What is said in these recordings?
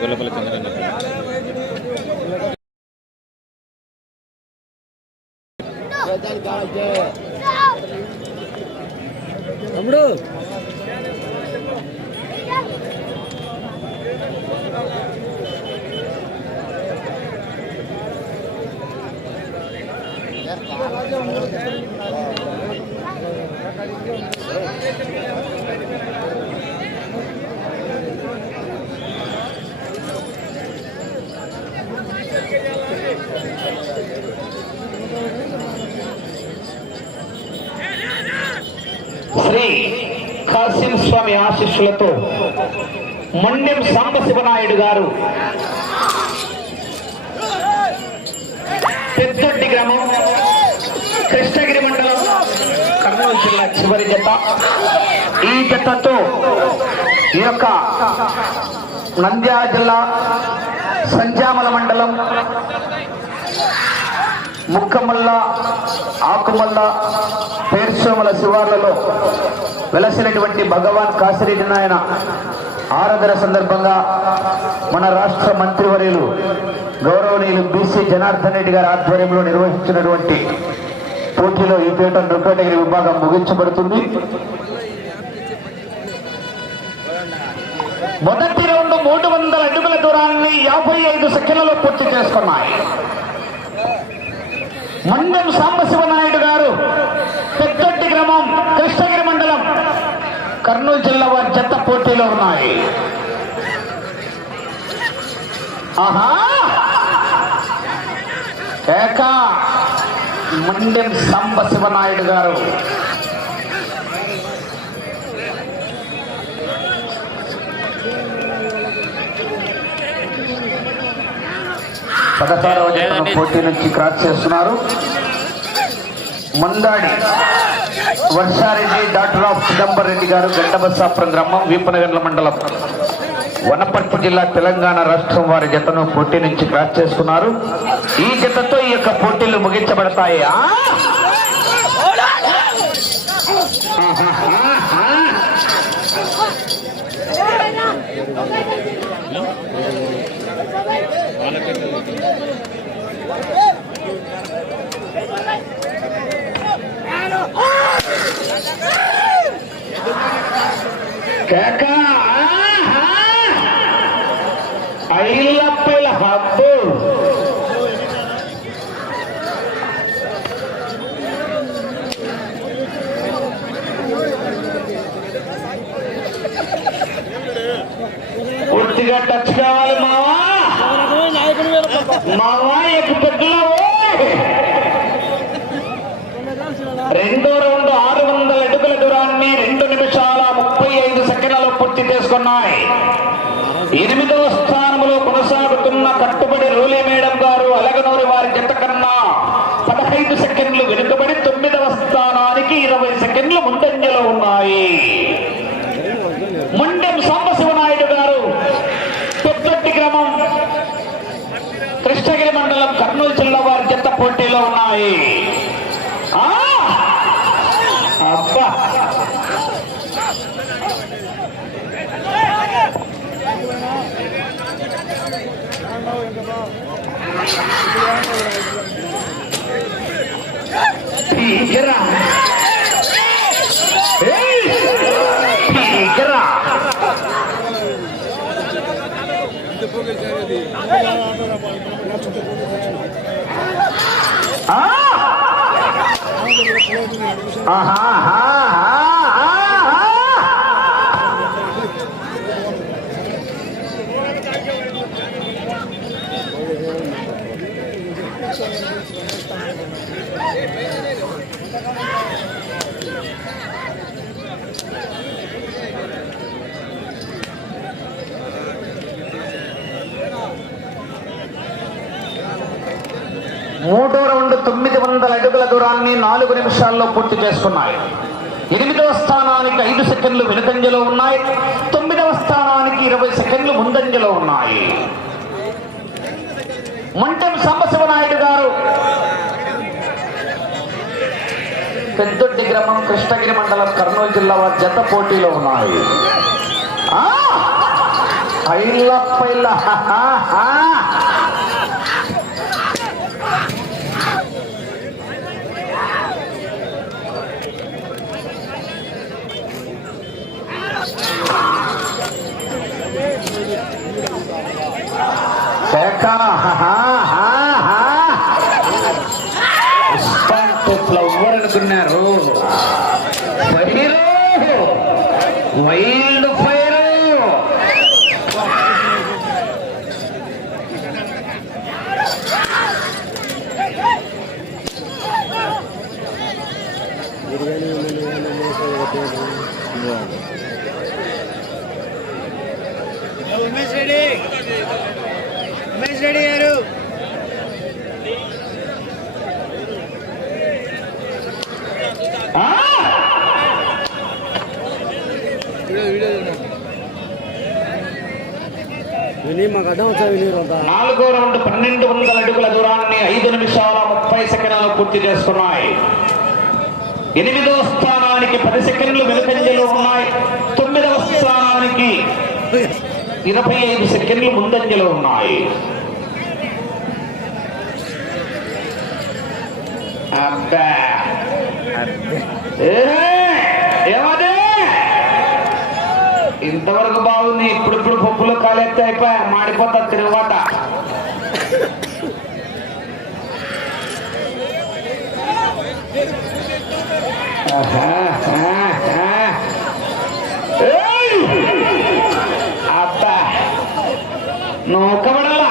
గొల్లపల్లి చంద్రన్న తమ్ముడు శ్రీ కాసిం స్వామి ఆశీస్సులతో మొండెం సాంబశివనాయుడు గారు పెద్దొడ్డి గ్రామం కృష్ణగిరి మండలం కర్నూలు జిల్లా చివరి జత. ఈ జతతో ఈ యొక్క నంద్యాల జిల్లా సంజామల మండలం ముక్కమల్ల ఆకుమల్ల పేర్సోమల శివార్లలో వెలసినటువంటి భగవాన్ కాసిరెడ్డి నాయన ఆరాధన సందర్భంగా మన రాష్ట్ర మంత్రివర్యులు గౌరవనీయులు బీసీ జనార్దన్ రెడ్డి గారి ఆధ్వర్యంలో నిర్వహించినటువంటి పోటీలో ఈ పీఠం నృపేటగిరి విభాగం ముగించబడుతుంది. మొదటి రౌండ్ మూడు వందల అడుగుల దూరాన్ని యాభై ఐదు సెకండ్లలో పూర్తి చేసుకున్నాయి. మండలం సాంబశివనాయుడు గారు. పెద్దొడ్డి గ్రామం కృష్ణగిరి మండలం. కర్నూలు జిల్లా వారి చెత్త పోటీలో ఉన్నాయి. ఆహా! ఏక మండెం సాంబశివనాయుడు గారు. పదహారవ జతను పోటీ నుంచి క్రాస్ చేస్తున్నారు. మందాడి వర్షారెడ్డి డాక్టర్ ఆఫ్ చిదంబర్ రెడ్డి గారు గండబసాపురం గ్రామం వీపనగర్ల మండలం. వనపర్తి జిల్లా తెలంగాణ రాష్ట్రం వారి జతను పోటీ నుంచి క్రాస్ చేసుకున్నారు ఈ జతతో ఈ యొక్క పోటీలు ముగించబడతాయి? ఆ? కేక ఆహా! ఐలప్పల హబ్బు పూర్తిగా టచ్ కావాలి మావా నాయకుడు వేరు మావా ఎక్కు పెద్దలా రెండో రౌండ్ ఆరు వందల అడుగుల దూరాన్ని రెండు నిమిషాల ముప్పై ఐదు సెకండ్లలో పూర్తి చేసుకున్నాయి ఎనిమిదవ స్థానంలో కొనసాగుతున్న కట్టుబడి రూలే మేడం గారు అలగనూరి వారి జత కన్నా పదహైదు సెకండ్లు వెనుకబడి తొమ్మిదవ స్థానానికి ఇరవై సెకండ్లు ముందంజలో ఉన్నాయి. ముండెం సాంబశివనాయుడు గారు పెద్దటి గ్రామం కృష్ణగిరి మండలం కర్నూలు జిల్లా వారి జత పోటీలో ఉన్నాయి. అబ్బా! భీకరా ఏయ్! భీకరా ఆ! ఆహా, మూడో రౌండ్ తొమ్మిది వందల అడుగుల దూరాన్ని నాలుగు నిమిషాల్లో పూర్తి చేసుకున్నాయి ఎనిమిదవ స్థానానికి ఐదు సెకండ్లు వెనుకంజలో ఉన్నాయి. తొమ్మిదవ స్థానానికి ఇరవై సెకండ్లు ముందంజలో ఉన్నాయి. మంటెం సాంబశివనాయుడు గారు. పెద్దొడ్డి గ్రామం కృష్ణగిరి మండలం కర్నూలు జిల్లా వారి జత పోటీలో ఉన్నాయి. ఆ! పైల పైల وزكاها ఇరవై ఐదు సెకండ్లు ముందంజలో ఉన్నాయి. అబ్బా. ఇంతవరకు బాగుంది. ఇప్పుడిప్పుడు పప్పులో కాలెత్తే అయిపోయా. మాడిపోతా తిరుగుబాట. ఆహా, ఆహా. ఏయ్! అబ్బా నూకబడలా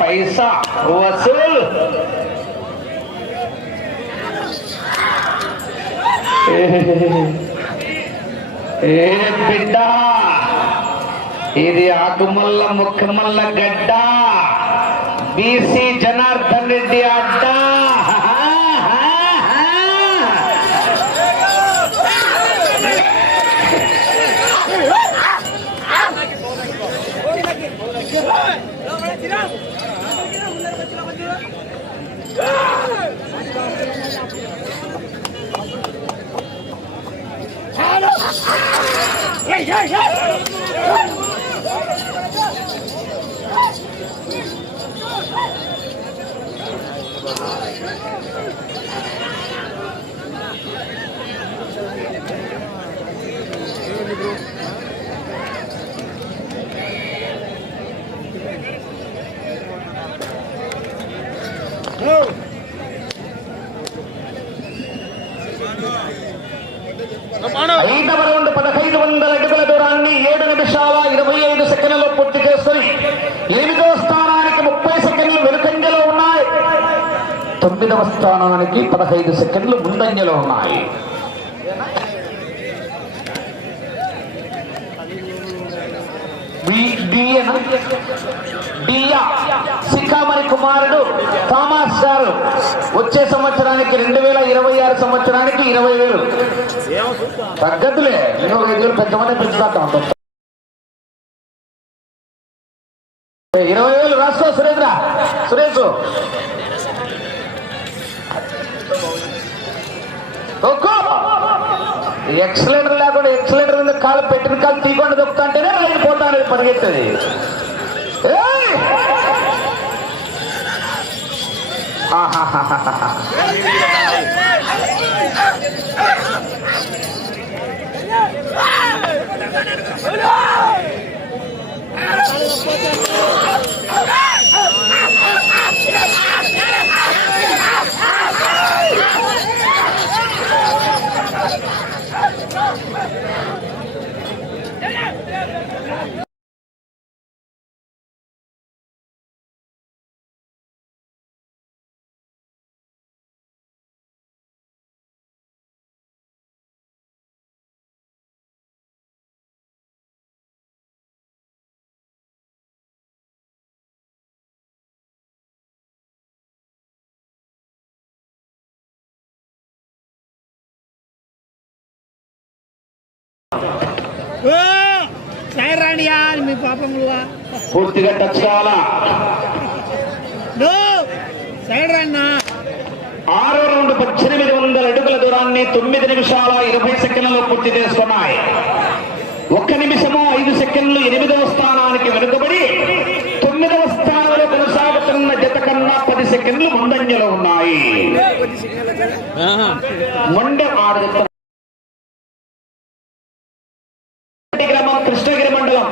పైసా వసూల్. ఏ బిడ్డ ఇది ఆకుమల్ల ముక్కమల్ల గడ్డ. బీసీ జనార్దన్ రెడ్డి అడ్డా. Hello. ఐదవ రౌండ్ పదహైదు వందల అడుగుల దూరాన్ని ఏడు నిమిషాల ఇరవై ఐదు సెకండ్లలో పూర్తి చేసుకుని ఎనిమిదవ స్థానానికి ముప్పై సెకండ్లు వెనుకంజలో ఉన్నాయి. తొమ్మిదవ స్థానానికి పదహైదు సెకండ్లు ముందంజలో ఉన్నాయి. డియా సికామణి కుమారుడు థామస్ గారు వచ్చే సంవత్సరానికి రెండు వేల ఇరవై ఆరు సంవత్సరానికి ఇరవై వేలు. తగ్గదులే ఇంకొక ఐదు వేలు పెద్దమనే పెంచుతాం ఇరవై వేలు రాసుకో సురేంద్ర. సురేష్ తొక్కు. ఎక్సలేటర్ లేకుండా ఎక్సలేటర్ మీద కాలు పెట్టిన కాలు తీకుండా దొక్కుతా అంటేనే రైలు అనేది పరిగెత్తది. ఏయ్! మీ పాపం పూర్తిగా టచ్ కావాలా? నో సైడ్ రండి ఆరో రౌండ్ పద్దెనిమిది వందల అడుగుల దూరాన్ని తొమ్మిది నిమిషాల ఇరవై సెకండ్లలో పూర్తి చేసుకున్నాయి. ఒక్క నిమిషము ఐదు సెకండ్లు ఎనిమిదవ స్థానానికి వెనుకబడి తొమ్మిదవ స్థానంలో కొనసాగుతున్న జత కన్నా పది సెకండ్లు ముందంజలో ఉన్నాయి. మొండె ఆరు మండలం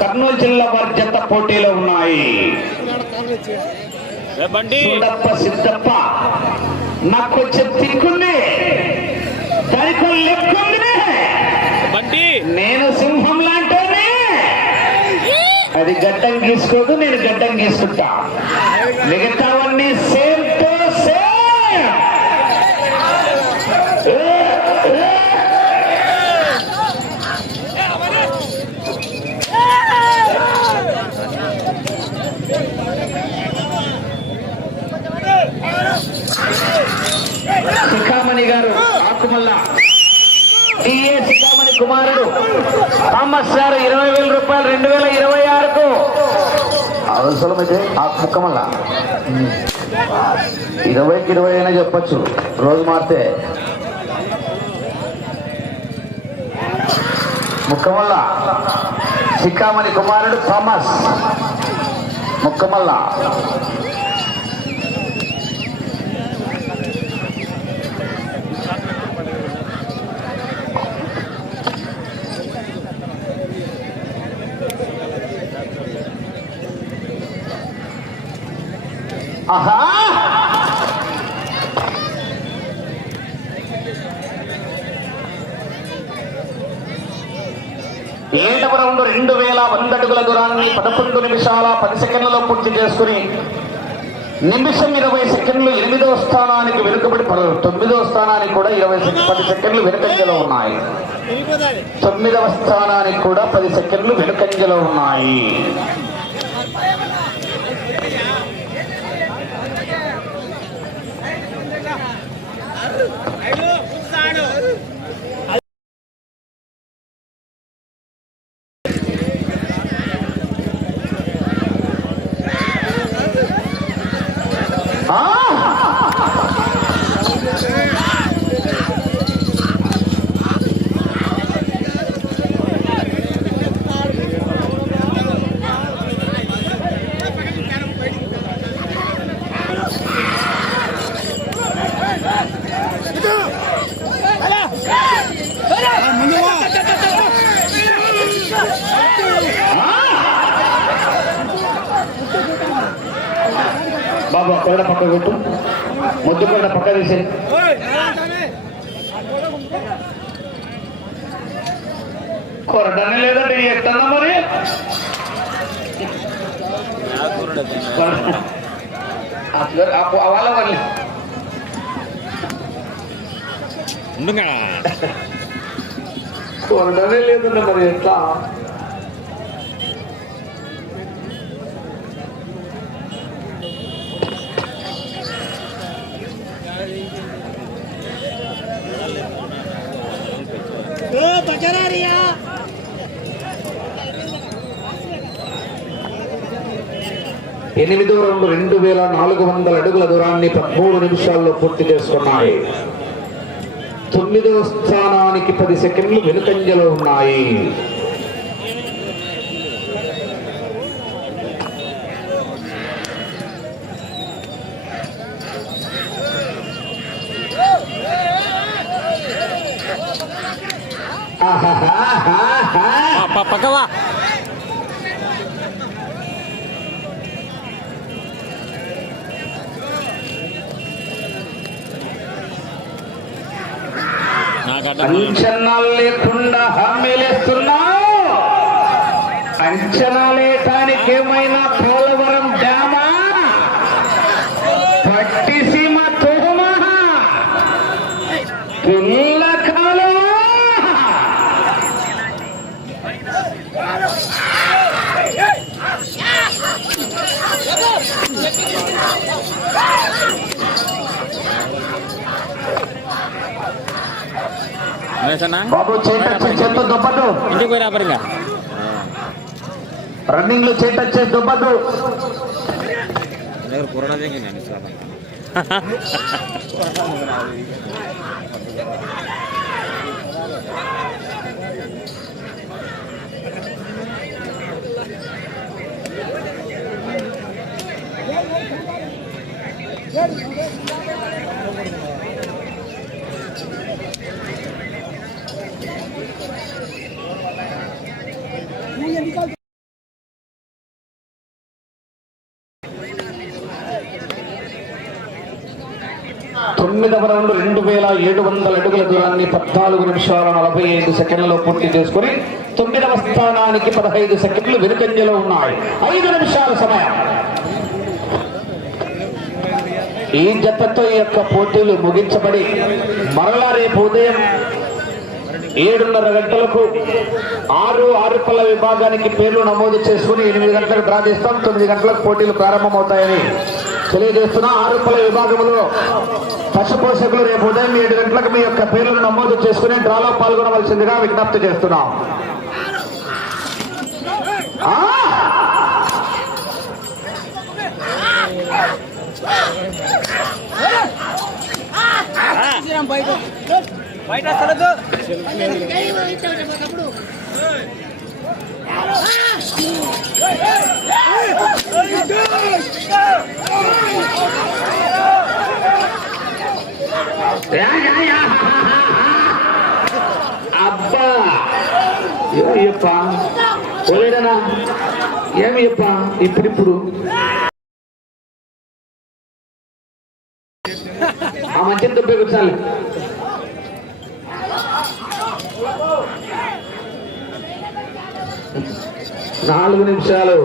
కర్నూలు జిల్లా వారి జత పోటీలో ఉన్నాయి. చూడప్ప సిద్ధప్ప. నాకు కొంచెం తిక్కుంది దానికి లెక్కుంది బండి నేను సింహం లాంటోనే. అది గడ్డం గీసుకోదు నేను గడ్డం గీసుకుంటా. మిగతావన్నీ శిఖామణి కుమారుడు థామస్ ఇరవై వేల రూపాయలు రెండు వేల ఇరవై ఆరుకు. అవసరమైతే ఆ కుక్కమల్ల ఇరవైకి ఇరవై అయినా చెప్పచ్చు. రోజు మారితే. ముక్కమల్ల. చిక్కామణి కుమారుడు థామస్. ముక్కమల్ల. ఆహా! ఏడవ రౌండ్ రెండు వేల వంద అడుగుల దూరాన్ని పదకొండు నిమిషాల పది సెకండ్లలో పూర్తి చేసుకుని నిమిషం ఇరవై సెకండ్లు ఎనిమిదవ స్థానానికి వెనుకబడి తొమ్మిదవ స్థానానికి కూడా ఇరవై పది సెకండ్లు వెనుకంజలో ఉన్నాయి. తొమ్మిదవ స్థానానికి కూడా పది సెకండ్లు వెనుకంజలో ఉన్నాయి ఆ! ముందు పో. బాబు కొరడ పక్క పెట్టు ముద్దు కొరడ పక్క తీసే ఓయ్. కొరడనే లేదంటే ఎట్టన్నా మరి అట్లా ఆ- ఆ వాళ్ళ వాళ్ళు ఉండుగా. లేదంటే మరి ఎట్లా? ఎనిమిదో రెండు రెండు వేల నాలుగు వందల అడుగుల దూరాన్ని పదమూడు నిమిషాల్లో పూర్తి చేసుకున్నాయి. తొమ్మిదవ స్థానానికి పది సెకండ్లు వెనుకంజలో ఉన్నాయి. పక్కవా? అంచనాలు లేకుండా హామీలేస్తున్నావు అంచనాలేయటానికి ఏమైనా కాలం బాబు చేటచ్చే చేత్తో దుబ్బదు ఇంటికి పోయి రన్నింగ్లో చేటచ్చే దుబ్బదు దగ్గర పురాణ తొమ్మిదవ రౌండ్ రెండు వేల ఏడు వందల అడుగుల దూరాన్ని పద్నాలుగు నిమిషాల నలభై ఐదు సెకండ్లలో పూర్తి చేసుకుని తొమ్మిదవ స్థానానికి పదహైదు సెకండ్లు వెనుకంజలో ఉన్నాయి. ఐదు నిమిషాల సమయం. ఈ జతతో ఈ యొక్క పోటీలు ముగించబడి మరలా రేపు ఉదయం ఏడున్నర గంటలకు ఆరు ఆరు పల్ల విభాగానికి పేర్లు నమోదు చేసుకుని ఎనిమిది గంటలకు డ్రా చేస్తాం. తొమ్మిది గంటలకు పోటీలు ప్రారంభమవుతాయని తెలియజేస్తున్నా ఆరు పళ్ళ విభాగంలో పశు పోషకులు రేపు ఉదయం ఏడు గంటలకు మీ యొక్క పేర్లను నమోదు చేసుకుని డ్రాలో పాల్గొనవలసిందిగా విజ్ఞప్తి చేస్తున్నాం ఆ! బయట. అబ్బా! ఏమయ్యప్ప పోలేడనా? ఏమయ్యప్ప ఇప్పుడిప్పుడు. ఆ మంచిని దుబ్బే కూర్చోాలి నాలుగు నిమిషాలు.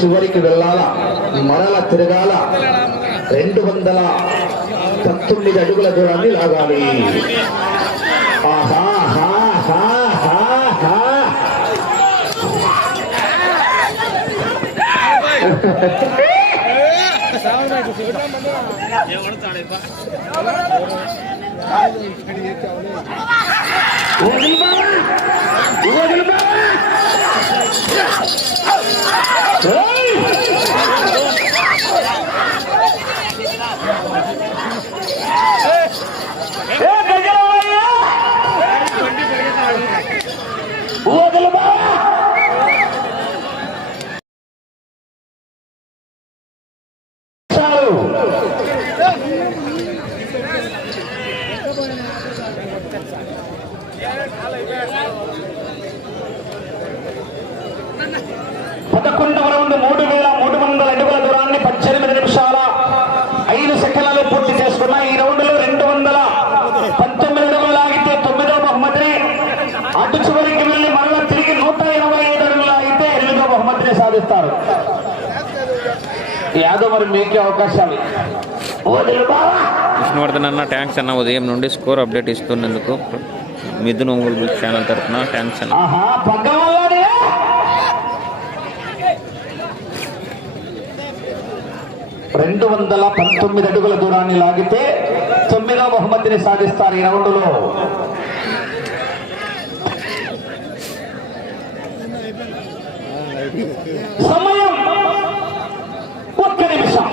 చివరికి వెళ్ళాలా? మరల తిరగాల? రెండు వందల పంతొమ్మిది అడుగుల దూరాన్ని లాగాలి. ఆహా హా హా హా హా వదిలి బావా! వదిలి బావా! ఏయ్! ఏ పదకొండవ రౌండ్ మూడు వేల మూడు వందల అడుగుల దూరాన్ని పద్దెనిమిది నిమిషాల ఐదు సెకండ్లలో పూర్తి చేసుకున్న ఈ రౌండ్లో రెండు వందల పంతొమ్మిది అడుగులు లాగితే తొమ్మిదో బహుమతిని. అటు చివరికి మరలా తిరిగి నూట ఇరవై ఐదు అడుగులు ఎనిమిదో బహుమతిని సాధిస్తారు. యాదవ్ మరి మీకే అవకాశాలు! విష్ణువర్ధన్ అన్న ట్యాంక్స్ అన్న ఉదయం నుండి స్కోర్ అప్డేట్ ఇస్తున్నందుకు మిథున్ ఒంగోలు ఛానల్ తరఫున ట్యాంక్స్ అన్న. రెండు వందల పంతొమ్మిది అడుగుల దూరాన్ని లాగితే తొమ్మిదో బహుమతిని సాధిస్తారు ఈ రౌండ్లో. సమయం ఒక్క నిమిషం.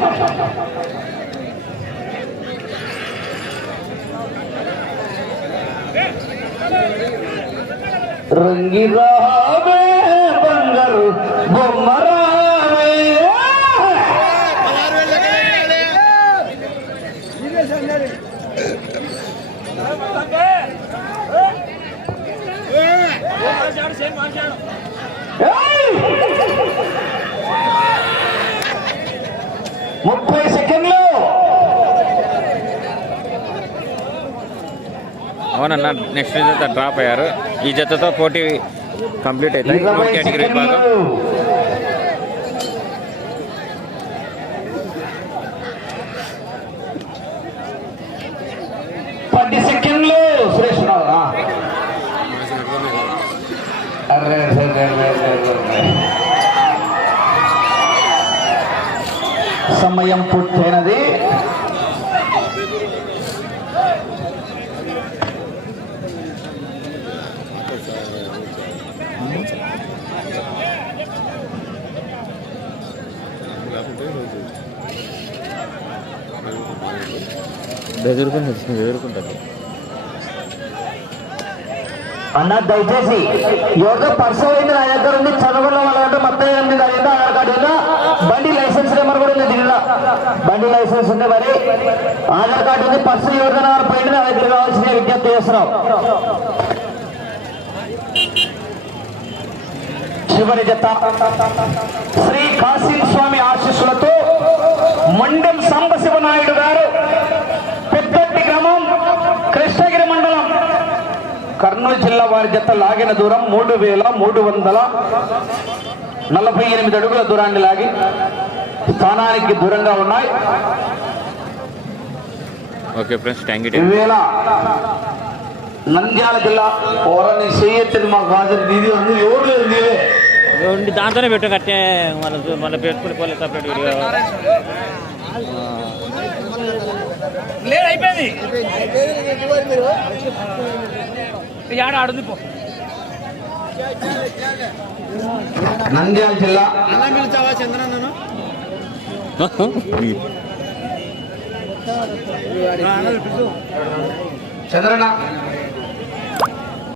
రంగిరావే బంగారు అవునన్న నెక్స్ట్ జత డ్రాప్ అయ్యారు. ఈ జతతో పోటీ కంప్లీట్ అవుతాయి ఫోర్ కేటగిరీ విభాగం. సమయం పుట్టే బెదురుకుని బెదురుకుంటుంది అన్న దయచేసి ఎవరితో పర్స్ అయింది నా దగ్గర ఉంది చదవడం వాళ్ళంటే మొత్తం ఎనిమిది అయిందా ఆధార్ కార్డు ఉందా? బండి లైసెన్స్ నెంబర్ కూడా ఉంది దీనిలో. బండి లైసెన్స్ ఉంది మరి. ఆధార్ కార్డు ఉంది పర్సు ఎవరిదైనా పోయింది నా దగ్గర కావాల్సిన విజ్ఞప్తి చేస్తున్నాం. చివరి జత శ్రీ కాశీ స్వామి ఆశీస్సులతో మండెం సాంబశివనాయుడు గారు పెద్దట్టి గ్రామం కృష్ణగిరి మండలం కర్నూలు జిల్లా వారి జత లాగిన దూరం మూడు వేల మూడు వందల నలభై ఎనిమిది అడుగుల దూరాన్ని లాగి స్థానానికి దూరంగా ఉన్నాయి. ఓకే ఫ్రెండ్స్ థ్యాంక్ యూ ఇవేళ నంద్యాల జిల్లా. ఓరని చేయెత్తిన మా కాదు ఇది ఉంది ఎవరు లేదు నీవే. దాంతోనే పెట్టు కట్టే మన మళ్ళీ పెట్టుకుని పోలే సపరేట్ వీడియో లేదు అయిపోయింది. ఆడ ఆడుంది పో. నంద్యాల జిల్లా. చంద్రన